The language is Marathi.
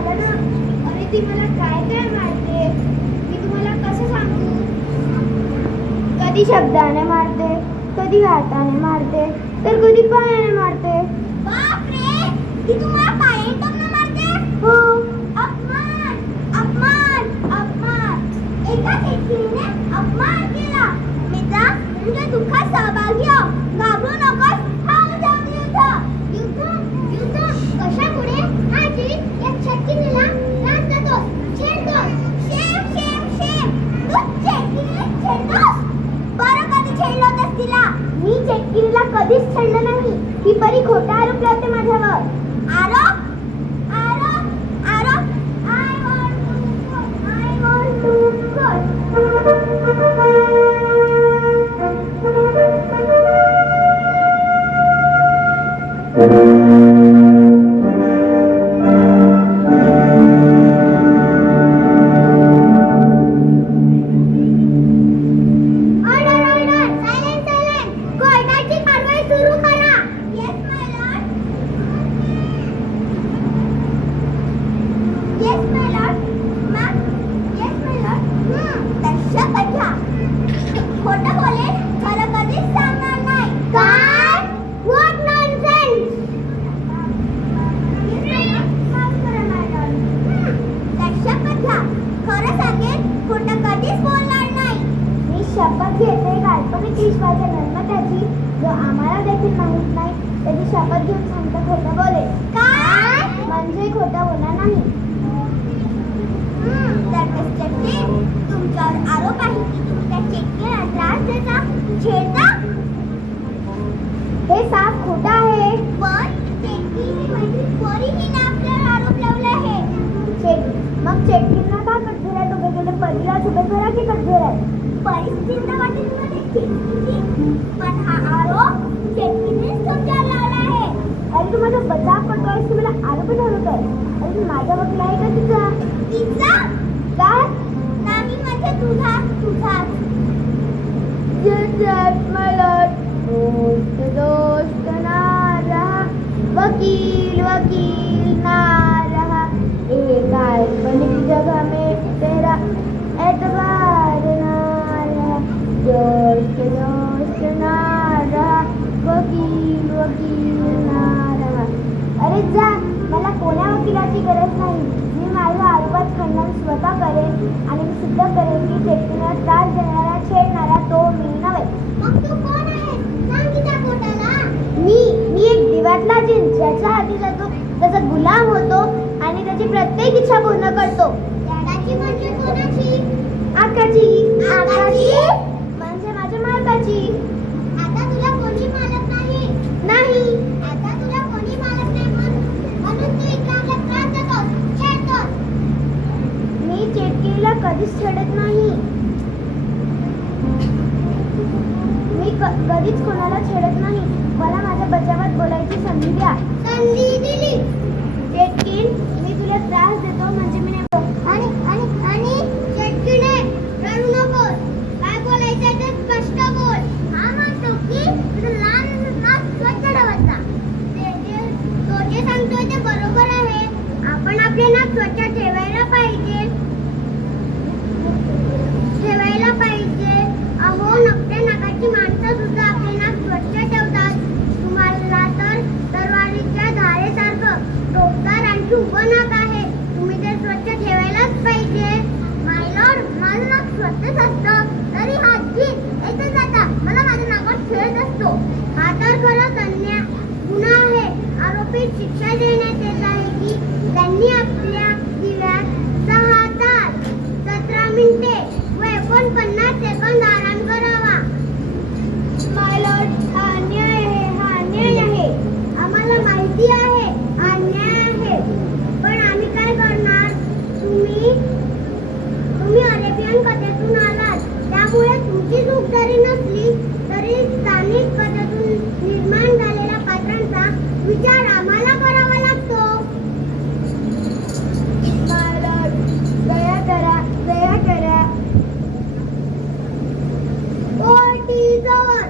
झालं ना. अरे ती मला काय काय मारते, मी तुम्हाला कसं सांगू. कधी शब्दाने मारते, कधी हाताने मारते, तर कधी पायाने मारते. बापरे, ती तुम्हाला पायाने टोमणं मारते? हो. अपमान अपमान अपमान. एका व्यक्तीने अपमान केला. मित्रा, तुमच्या दुःखात सहभागी हो. घाबरू नकोस. हा जाऊ दे युद्ध. युद्ध युद्ध कशामुळे? आजी या चटकीला त्रास देतोस, छेडतोस. शेम शेम शेम. तू चटकीला छेडतोस? बरं, कधी छेडलं होतंस तिला? मी चटकीला कधीच छेडलं नाही. ही परी खोटा आरोप लावते माझ्यावर. आरोप आरोप आरोप. I want to शपथ घेते काल्पनिक विश्वाच्या जन्मताची, जो आम्हाला देखील माहित नाही, त्याची शपथ घेऊन सांगता खोटं बोले. काय म्हणजे खोटं होणार नाही. तुमच्यावर आरोप आहे की तुम्ही त्या चेटकीला त्रास देता, छेडता. हे साफ खोटं आहे. पण चेटकी म्हणजे परीने आपल्यावर आरोप लावला आहे. मग चेटकीला का कटघऱ्यात उभे केले? परीला उभे करा की कटघऱ्यात? परिस्थितीला वाटेल पण हा आरोप चेटकीनेच तुमच्यावर लावला आहे. अरे तू माझा बचाव करतोयस की मला आरोप धरतोय? अरे तू माझा वकील आहे का तुझा? तिचा काय नाही, म्हणजे तुझा तुझाच. मला दोस्त ना रहा, वकील वकील ना रहा, एक काल्पनिक जगह में तेरा एतबार ना रहा, दोस्त ना रहा, वकील वकील ना रहा. अरे जा, मला कोण्या वकिलाची गरज नाही. मी माझ्या आरोपात खंडन स्वतः करेन आणि मी सिद्ध करेन की चेटकीला त्रास देणारा, छेडणारा तो मी नव्हे. मग तू कोण आहे? सांग की त्या कोटाला. मी एक दिव्यातला जिन, ज्याच्या हाती जातो त्याचा गुलाम होतो आणि त्याची प्रत्येक इच्छा पूर्ण करतो. त्याची म्हणजे कोणाची? आकाची. आकाची म्हणजे माझ्या मालकाची. आता तुला कोणी मालक नाही? नाही. आता तुला कोणी मालक नाही म्हणून तू इतरांना त्रास देतोस, छेडतोस. मी चेटकीला कधीच छेडत नाही. मी कधीच कोणाला छेडत नाही. मला माझ्या बचावात बोलायची संधी द्या. संधी दिली. चेटकी, मी तुला त्रास देतो म्हणजे मी नाही. आणि आणि आणि चेटकीने रडू नकोस. काय बोलायचं ते स्पष्ट बोल. हा म्हणतो की तुझं लहान नाक स्वच्छ ठेवायचा. तो जे सांगतोय ते बरोबर आहे. आपण आपले नाक स्वच्छ ठेवायला पाहिजे. अहो, नकट्या नाकाची माणसं सुद्धा आपले नाक स्वच्छ ठेवतात. तुम्हाला तर तरवारीच्या धारेसारखं टोकदार आणखी उभं नाक आहे. तुम्ही ते स्वच्छ ठेवायलाच पाहिजे. माय लॉर्ड, माझं नाक स्वच्छच असतं, तरी हा जीन येथे जाता मला माझ्या नाकात खेळत असतो. हा तर खरंच अन्याय गुन्हा आहे. आरोपीत शिक्षा देण्यात येत आहे की त्यांनी आपल्या दिव्यात 6 तास 17 मिनिटे व 49 सेकंद आराम करावा. माय लॉर्ड, हा अन्याय आहे, हा अन्याय आहे. आम्हाला माहिती आहे हा अन्याय आहे, पण आम्ही काय करणार? तुम्ही अरेबियन कथेतून आलात, त्यामुळे तुमची चूक जरी नसली तरी स्थानिक कथेतून निर्माण झालेल्या पात्रांचा विचार आम्हाला करावा लागतो. माय लॉर्ड, दया करा, दया करा. Court is over.